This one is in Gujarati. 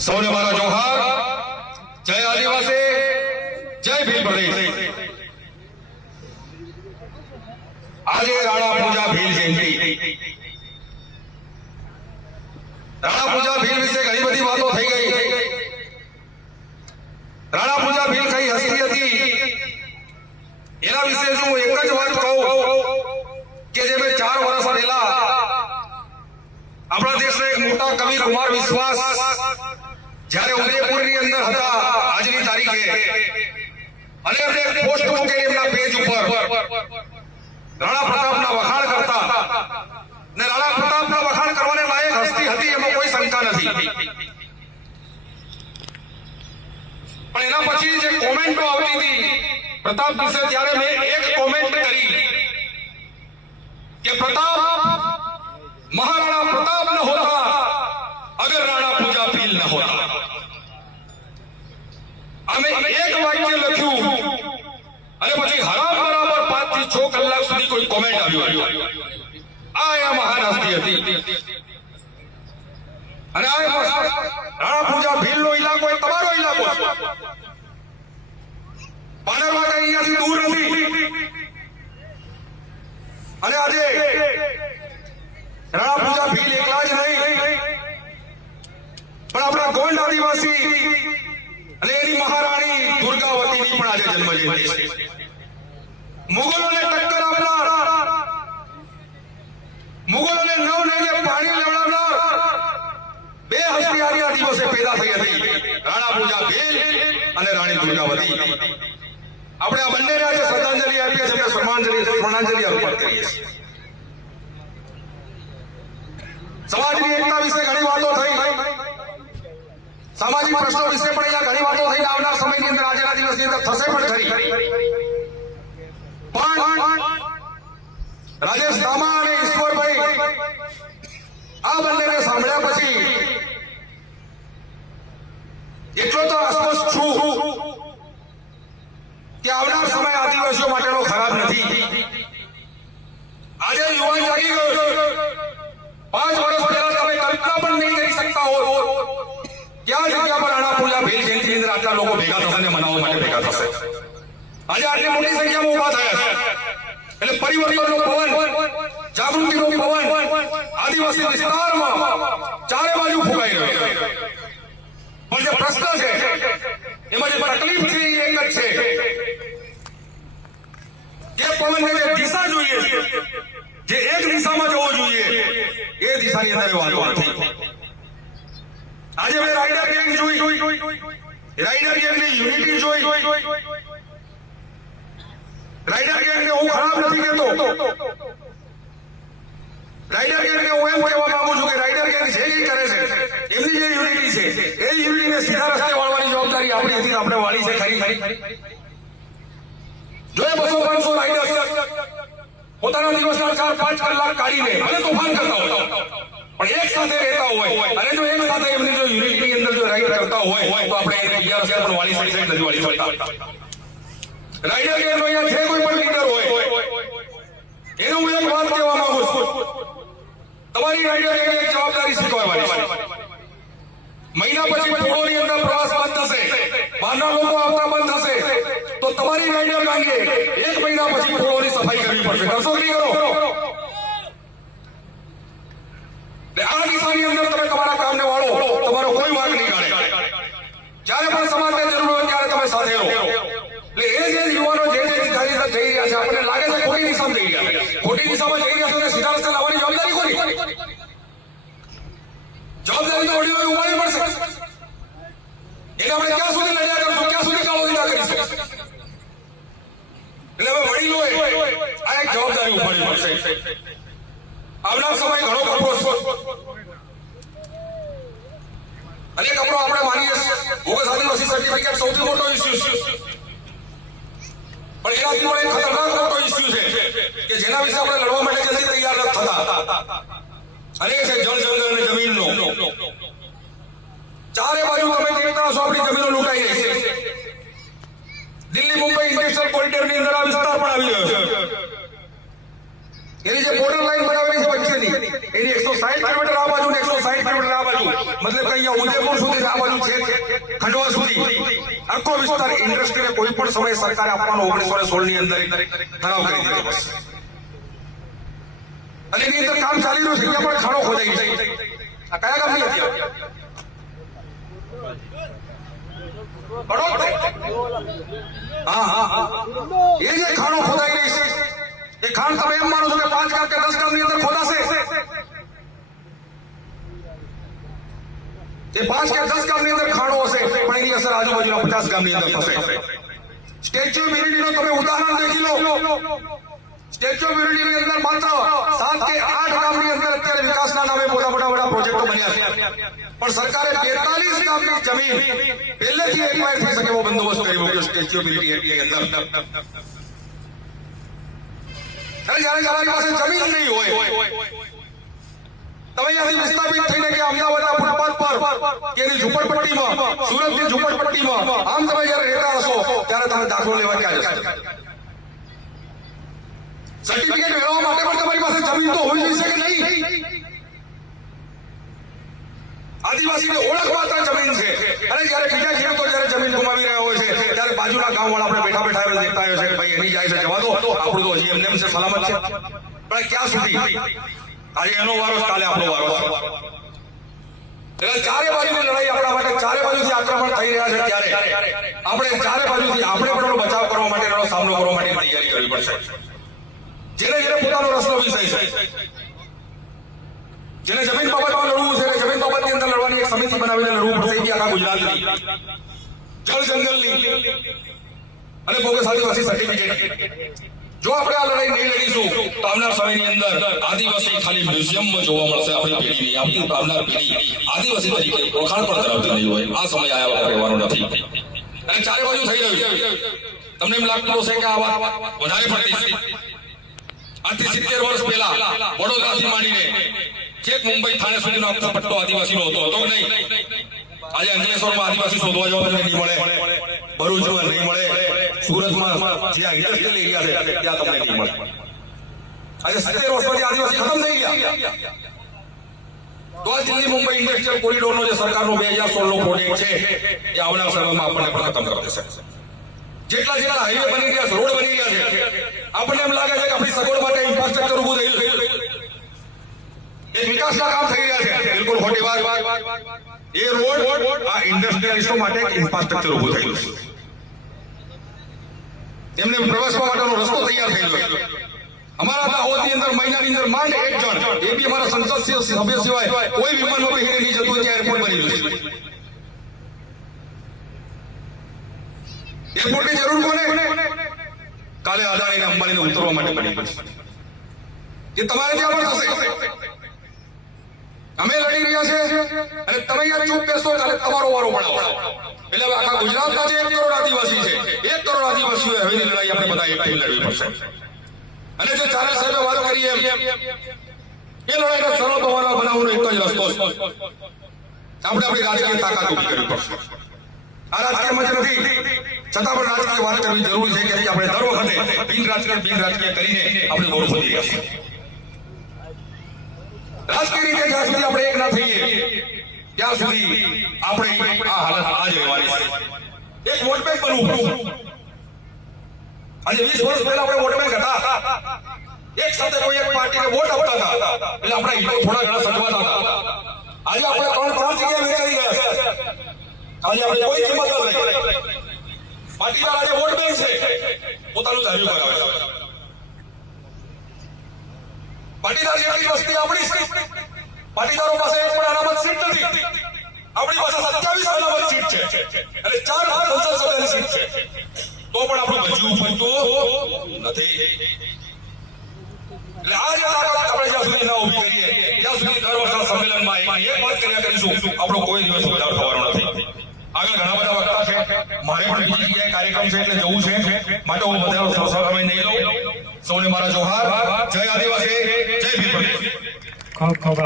સૌને મારા જોહાર જય આદિવાસી જય ભીલ પ્રદેશ આજે રાણા પૂજા ભીલ જયંતિ રાણા પૂજા ભીલ વિશે ઘણી બધી વાતો થઈ ગઈ રાણા પૂજા ભીલ કઈ હસ્તી હતી એના વિશે હું એક જ વાત કહું કે જે મેં ચાર વર્ષ પહેલા આપણા દેશના એક મોટા કવિ કુમાર વિશ્વાસ જ્યારે ઉદયપુરની અંદર હતા આજની તારીખે અને એમને પોસ્ટ મૂકેલી એમના પેજ ઉપર રાણા પ્રતાપના વખાણ કરતા ને રાણા પ્રતાપના વખાણ કરવાને લાયક હસ્તી હતી એમાં કોઈ શંકા નથી પણ એના પછી જે કોમેન્ટો આવતી હતી પ્રતાપ વિશે ત્યારે મેં એક કોમેન્ટ કરી કે પ્રતાપ મહારાણા પ્રતાપ ન હોતા અગર રાણા અમે એક વાક્ય લખ્યું. અને પછી હરામ બરાબર પાંચથી છ કલાક સુધી કોઈ કોમેન્ટ આવ્યું આ એ મહાન હતી. અને આ રાણા પૂજા ભીલ નો ઇલાકો એ તમારો ઇલાકો પાનરવાડ અહીંયાથી દૂર નથી. અને આજે રાણા પૂજા ભીલ એકલા જ નહીં. પણ આપણા ગોંડ આદિવાસી અને એની મહારાણી દુર્ગાવતીની પણ આજે જન્મ જયંતિ મુગલોને ટક્કર આપનાર, મુગલોને નવ નદે પાણી લેવડાવનાર બે હસ્તી આ દિવસે પેદા થઈ હતી. રાણા પૂજા બેન અને રાણી દુર્ગાવતી. આપણે આ બંનેને આજે શ્રદ્ધાંજલિ આપીએ છીએ સન્માનજલિ સ્મરણાંજલિ અર્પણ કરીએ છીએ. સમાજની એકતા વિશે ઘણી વાતો સામાજિક પ્રશ્નો વિશે પણ અહીંયા ઘણી વાતો થઈ આવનાર સમયની અંદર આજના દિવસની અંદર થશે પણ ખરી. રાજેશ ધામા અને ઈશ્વરભાઈ આ બંનેને સાંભળ્યા પછી એટલો તો અસ્પષ્ટ છું કે આવનાર સમય આદિવાસીઓ માટેનો ખરાબ નથી. આજે યુવાન જાગી ગયો પાંચ વર્ષ પહેલા તમે કલ્પના પણ નહીં કરી શકતા હો ક્યાં જગ્યા પર આણા પૂજા ભીલ જયંતિની અંદર આટલા લોકો ભેગા થશે મનાવવા માટે ભેગા થશે. આજે આટલી મોટી સંખ્યામાં ઊભા થયા છે. એટલે પરિવર્તનનો પવન, જાગૃતિનો પવન આદિવાસી વિસ્તારમાં ચારે બાજુ ફૂંકાઈ રહ્યો છે. પણ જે પ્રશ્ન છે, એમાં જે તકલીફ છે એ એક જ છે. કે પવનને જે દિશા જોઈએ જે એક દિશામાં જવો જોઈએ, એ દિશાની અંદર વાતો નથી આજે મેં રાઇડર ગેંગ જોઈ. રાઇડર ગેંગની યુનિટી જોઈ. રાઇડર ગેંગને હું ખરાબ નથી કહેતો. રાઇડર ગેંગને હું એમ કહેવા માંગુ છું કે રાઇડર ગેંગ જે કંઈ કરે છે, એમની જે યુનિટી છે, એ યુનિટીને સીધા રસ્તે વાળવાની જવાબદારી આપણી હતી આપણે વાળી છે ખરી ખરી. જો એ બસો પાંચસો રાઇડર પોતાના દિવસના ચાર પાંચ કલાક કાઢીને ભલે તોફાન કરતા હોય. પણ એક સાથે રહેતા હોય, અને જો એક સાથે એમને જો યુનિટની અંદર જો રાઈડ કરતા હોય, તો આપણે એને બીજા રસ્તે પણ વાળી સાઈડ નથી વાળી શકતા. રાઈડર કે અહીંયા છે કોઈ પણ લીડર હોય, એનું હું એક વાત કહેવા માંગુ છું. તમારી રાઈડર કે જવાબદારી સ્વીકારવાની મહિના પછી પોળોની અંદર પ્રવાસ બંધ થશે, બહારના લોકો આવતા બંધ થશે, તો તમારી રાઈડર ગાંગે એક મહિના પછી પોળોની સફાઈ કરવી પડશે. કરશો નહીં કરો. એટલે અંદર તમે તમારા કામને વાળો, તમારો કોઈ વાંક નહીં કાઢે. જ્યારે પણ સમાજને જરૂર હોય ત્યારે તમે સાથે રહો. એટલે એ જે યુવાનો જે જે જઈ રહ્યા છે, આપણને લાગે છે ખોટી દિશામાં જઈ રહ્યા ખોટી દિશામાં જઈ રહ્યા છે સીધા રસ્તે લાવવાની જવાબદારી કોની? જવાબદારી તો વડીલો ઉપાડવી પડશે. એટલે આપણે ક્યાં સુધી લડ્યા કરશું, ક્યાં સુધી કાળો કરીશું? એટલે હવે વડીલોએ આ એક જવાબદારી ઉપાડવી પડશે. આવનાર સમય ઘણો છે અને કપરો આપણે માનીએ છીએ આદિવાસી સર્ટિફિકેટ સૌથી મોટો ઇસ્યુ છે. પણ એનાથી પણ એક ખતરનાક મોટો ઇસ્યુ છે કે જેના વિશે આપણે લડવા માટે જલ્દી તૈયાર નથી થતા. અને છે જળ જંગલ અને જમીનનો. ચારે બાજુ તમે દેખતા હશો આપણી જમીનો લૂંટાઈ રહી છે. દિલ્હી, મુંબઈ ઇન્ડસ્ટ્રીયલ કોરિડોરની અંદર આ વિસ્તાર પણ આવી ગયો છે. એની જે બોર્ડર લાઈન બનાવેલી છે વચ્ચેની, એની એકસો સાહીઠ કિલોમીટર આ ને એકસો સાઠ કિલોમીટર આ બાજુ મતલબ કે અહીંયા ઉદયપુર સુધી આવવાનું છે, ખંડવા સુધી. આખો વિસ્તાર ઇન્ડસ્ટ્રીને કોઈ પણ સમયે સરકારે આપવાનો ઓગણીસો ને સોળની અંદર ઠરાવ કરી દીધો અને એની અંદર કામ ચાલી રહ્યું છે, ત્યાં પણ ખાણો ખોદાઈ છે. આ કયા ગામની હતી હા હા હા. એ જે ખાણો ખોદાઈ રહી છે, એ ખાણ તમે એમ માનો છો કે પાંચ ગામ કે દસ ગામની અંદર ખોદાશે? એ પાંચ કે દસ ગામની અંદર ખાણો હશે પણ એની અસર આજુબાજુના પચાસ ગામની અંદર થશે સ્ટેચ્યુ ઓફ યુનિટીનું તમે ઉદાહરણ દેખી લો સ્ટેચ્યુ ઓફ યુનિટીની અંદર માત્ર સાત કે આઠ ગામની અંદર અત્યારે વિકાસના નામે મોટા મોટા મોટા પ્રોજેક્ટો બન્યા છે પણ સરકારે બેતાલીસ ગામની જમીન પહેલેથી એક્વાયર થઈ શકે એવો બંદોબસ્ત કરી મૂક્યો સ્ટેચ્યુ ઓફ યુનિટી એક્ટની અંદર અને જ્યારે તમારી પાસે જમીન નહીં હોય તમે અહીંયાથી ત્યારે જમીન ઓળખ માત્ર જમીન છે. અને જયારે બીજા ખેડૂતો જયારે જમીન ગુમાવી રહ્યા હોય છે, ત્યારે બાજુના ગામવાળા આપણે બેઠા બેઠા એમ દેખતા હોય છે કે ભાઈ એની જાય છે જવા દો. આપણું તો હજી એમને સલામત છે. પણ ક્યાં સુધી? આજે એનો વારો કાલે આપણો વારો એટલે ચારે બાજુની લડાઈ આપણા માટે, ચારે બાજુથી આક્રમણ થઈ રહ્યા છે ત્યારે. આપણે ચારે બાજુથી, આપણે પણ બચાવ કરવા માટે એનો સામનો કરવા માટે તૈયારી કરવી પડશે. જેને જેને પોતાનો રસ્તો વિષય છે. જેને જમીન બાબતમાં લડવું છે જમીન બાબતની અંદર લડવાની એક સમિતિ બનાવીને લડવું પડશે કે આખા ગુજરાતની. જળ જંગલની. અને બોગસ આદિવાસી સર્ટિફિકેટ જો આપણે આ લડાઈ નહીં લડીશું, તો આવનાર સમયની અંદર આદિવાસી ખાલી મ્યુઝિયમમાં જોવા મળશે, આપણી પેઢી નહીં આવતી આવનાર પેઢી આદિવાસી તરીકે ઓળખાણ પણ ધરાવતી નહીં હોય. આ સમય વગર રહેવાનો નથી. અને ચારે બાજુ થઈ રહ્યું તમને એમ લાગતું હશે કે આ વાત વધારે પડતી આજથી સિત્તેર વર્ષ પહેલા વડોદરાથી માંડીને છેક મુંબઈ થાણે સુધીનો આખો પટ્ટો આદિવાસીનો હતો હતો નહીં? આજે અંકલેશ્વરમાં આદિવાસી શોધવા જવા તમને નહીં મળે. ભરૂચમાં નહીં મળે. સુરતમાં જ્યાં ઇન્ડસ્ટ્રીયલ એરિયા છે ત્યાં તમને નહીં મળે આજે સિત્તેર વર્ષ પછી આદિવાસી ખતમ થઈ ગયા. તો આ દિલ્હી મુંબઈ ઇન્ડસ્ટ્રીયલ કોરિડોરનો જે સરકારનો બે હજાર સોળનો પ્રોજેક્ટ છે એ આવનાર સમયમાં આપણને પણ ખતમ કરી દેશે. જેટલા જેટલા હાઈવે બની રહ્યા છે રોડ બની રહ્યા છે આપણને એમ લાગે છે કે આપણી સગવડ માટે ઇન્ફ્રાસ્ટ્રક્ચર ઊભું થયું રહ્યું એ વિકાસના કામ થઈ રહ્યા છે બિલકુલ ખોટી વાત. એ રોડ આ ઇન્ડસ્ટ્રીયલિસ્ટો માટે ઇન્ફ્રાસ્ટ્રક્ચર ઊભું થયેલું છે. એમને પ્રવેશવા માટેનો રસ્તો તૈયાર થયેલો અમારા દાહોદની અંદર, મહિનાની અંદર માંડ એક જણ. એ બી અમારા સંસદ સભ્ય સિવાય કોઈ વિમાનમાં બેસીને નહીં જતું, ત્યાં એરપોર્ટ બની ગયું એરપોર્ટની જરૂર કોને? કાલે અદાણીને અંબાણીને ઉતરવા માટે બની એ તમારે ત્યાં પણ થશે. અમે લડી રહ્યા છે અને તમે અહીંયા ચૂપ બેસો કાલે તમારો વારો પણ એટલે આખા ગુજરાતના જે એક કરોડ આદિવાસી છે, એક કરોડ આદિવાસીઓ હવેની લડાઈ આપણે બધા એક લડવી પડશે. અને જે ચારે સાહેબે વાત કરી એમ, એ લડાઈને સરળ બહાના બનાવવાનો એક જ રસ્તો છે. આપણે આપણી રાજકીય તાકાત ઊભી કરવી પડશે. આ રાજકીય મંચ નથી. છતાં પણ રાજકીય વાત કરવી જરૂરી છે કે આપણે દર વખતે બિન રાજકીય બિન રાજકીય કરીને આપણે ગોળ વધી રહ્યા રાજકીય રીતે જ્યાં સુધી આપણે એક ના થઈએ ત્યાં સુધી આપણે આ હાલત આ જ રહેવાની છે. એક વોટ બેંક બનવું આજે વીસ વર્ષ પહેલા આપણે વોટ બેંક હતા. એક સાથે કોઈ એક પાર્ટીને વોટ આપતા હતા. એટલે આપણા હિતો થોડા ઘણા સચવાતા હતા. આજે આપણે ત્રણ ત્રણ જગ્યાએ વેચાઈ ગયા છે. આજે આપણે કોઈ કિંમત નથી. પાટીદાર આજે વોટ બેંક છે. પોતાનું ધાર્યું કરાવે છે. પાટીદાર જેટલી વસ્તી આપણી પાટીદારો પાસે એક પણ અનામત સીટ નથી. આપણી પાસે સત્યાવીસ અનામત સીટ છે. અને ચાર સંસદ સભ્યની સીટ છે. તો પણ આપણું ભજવું પડતું નથી. એટલે આ જે તાકાત આપણે જ્યાં સુધી ના ઊભી કરીએ, ત્યાં સુધી દર વર્ષના સંમેલનમાં એક વાત કર્યા કરીશું આપણો કોઈ દિવસ ઉદ્ધાર થવાનો નથી. આગળ ઘણા બધા વક્તા છે. મારે પણ બીજી જગ્યાએ કાર્યક્રમ છે એટલે જવું છે. માટે હું બધા સમય નહીં લઉં. સૌને મારા જોહાર. જય આદિવાસી. જય ખૂબ ખૂબ.